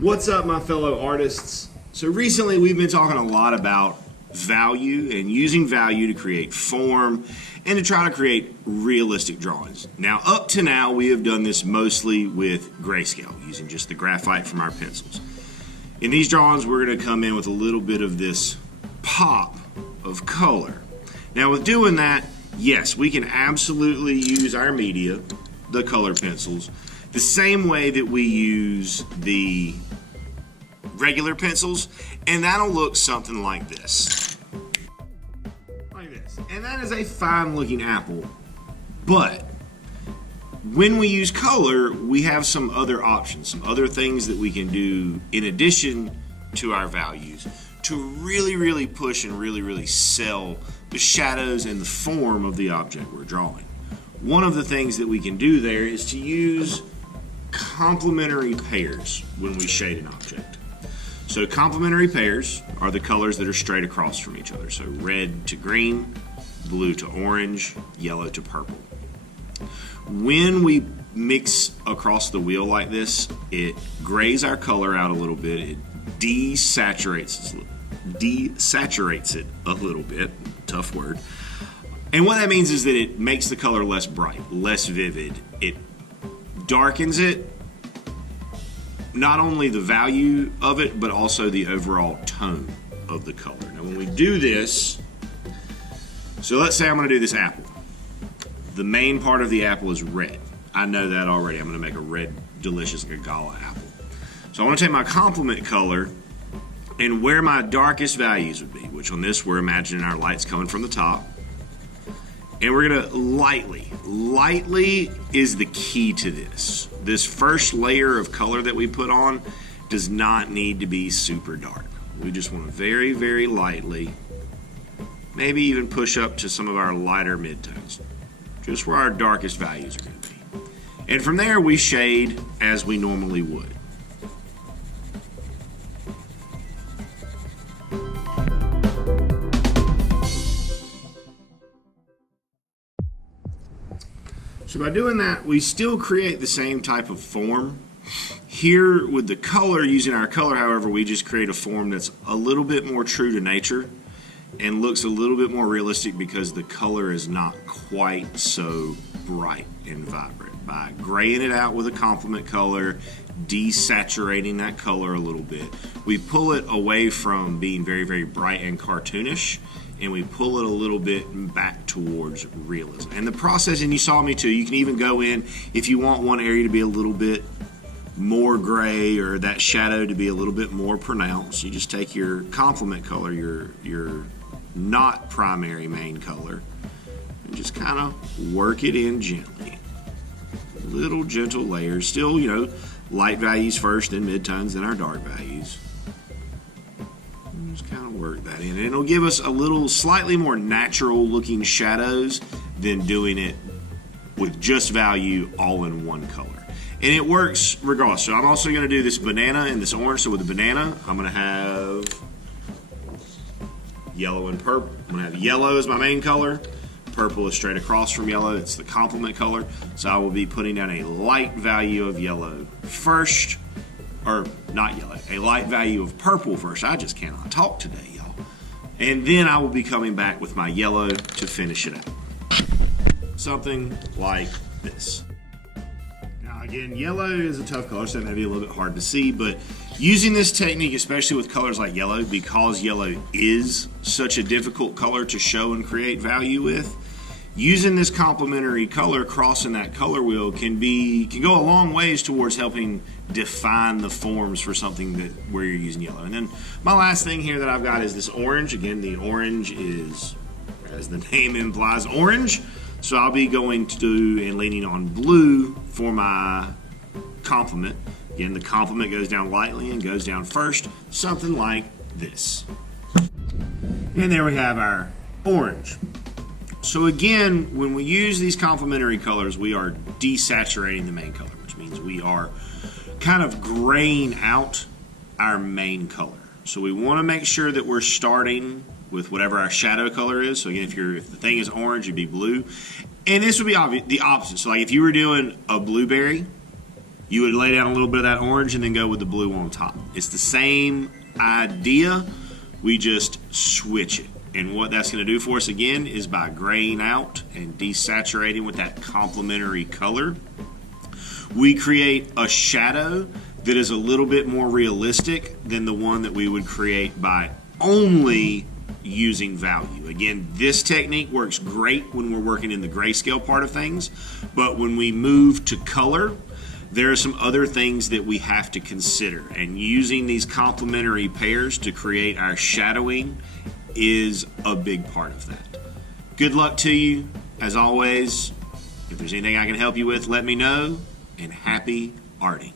What's up, my fellow artists? So recently we've been talking a lot about value and using value to create form and to try to create realistic drawings. Now, up to now, we have done this mostly with grayscale, using just the graphite from our pencils. In these drawings, we're going to come in with a little bit of this pop of color. Now, with doing that, yes, we can absolutely use our media, the color pencils, the same way that we use the regular pencils, and that'll look something like this. Like this. And that is a fine looking apple, but when we use color, we have some other options, some other things that we can do in addition to our values to really push and really sell the shadows and the form of the object we're drawing. One of the things that we can do there is to use complementary pairs when we shade an object. So complementary pairs are the colors that are straight across from each other. So red to green, blue to orange, yellow to purple. When we mix across the wheel like this, it grays our color out a little bit. It desaturates it a little bit. Tough word. And what that means is that it makes the color less bright, less vivid. It darkens it. Not only the value of it, but also the overall tone of the color. Now when we do this, so let's say I'm going to do this apple. The main part of the apple is red. I know that already. I'm going to make a red, delicious, like a gala apple. So I want to take my complement color and where my darkest values would be, which on this we're imagining our light's coming from the top. And we're going to lightly is the key to this. This first layer of color that we put on does not need to be super dark. We just want to very lightly, maybe even push up to some of our lighter midtones, just where our darkest values are going to be. And from there we shade as we normally would. So by doing that, we still create the same type of form. Here with the color, using our color, however, we just create a form that's a little bit more true to nature and looks a little bit more realistic because the color is not quite so bright and vibrant. By graying it out with a complement color, desaturating that color a little bit, we pull it away from being very bright and cartoonish, and we pull it a little bit back towards realism. And the process, and you saw me too, you can even go in, if you want one area to be a little bit more gray or that shadow to be a little bit more pronounced, you just take your complement color, your not primary main color, and just kind of work it in gently. Little gentle layers, still, light values first, then midtones, then our dark values. Just kind of work that in, and it'll give us a little slightly more natural looking shadows than doing it with just value all in one color. And it works regardless. So I'm also going to do this banana and this orange. So with the banana, I'm going to have yellow and purple. I'm going to have yellow as my main color. Purple is straight across from yellow. It's the complement color. So I will be putting down a light value of yellow first. Or not yellow, a light value of purple first. I just cannot talk today, y'all. And then I will be coming back with my yellow to finish it out. Something like this. Now again, yellow is a tough color, so that may be a little bit hard to see, but using this technique, especially with colors like yellow, because yellow is such a difficult color to show and create value with, using this complementary color, crossing that color wheel can go a long ways towards helping define the forms for something where you're using yellow. And then my last thing here that I've got is this orange. Again, the orange is, as the name implies, orange. So I'll be going to do and leaning on blue for my complement. Again, the complement goes down lightly and goes down first, something like this. And there we have our orange. So again, when we use these complementary colors, we are desaturating the main color, which means we are kind of graying out our main color. So we want to make sure that we're starting with whatever our shadow color is. So again, if the thing is orange, it'd be blue. And this would be the opposite. So like if you were doing a blueberry, you would lay down a little bit of that orange and then go with the blue on top. It's the same idea, we just switch it. And what that's going to do for us again is by graying out and desaturating with that complementary color, we create a shadow that is a little bit more realistic than the one that we would create by only using value. Again, this technique works great when we're working in the grayscale part of things, but when we move to color, there are some other things that we have to consider, and using these complementary pairs to create our shadowing is a big part of that. Good luck to you. As always, if there's anything I can help you with, let me know, and happy arting.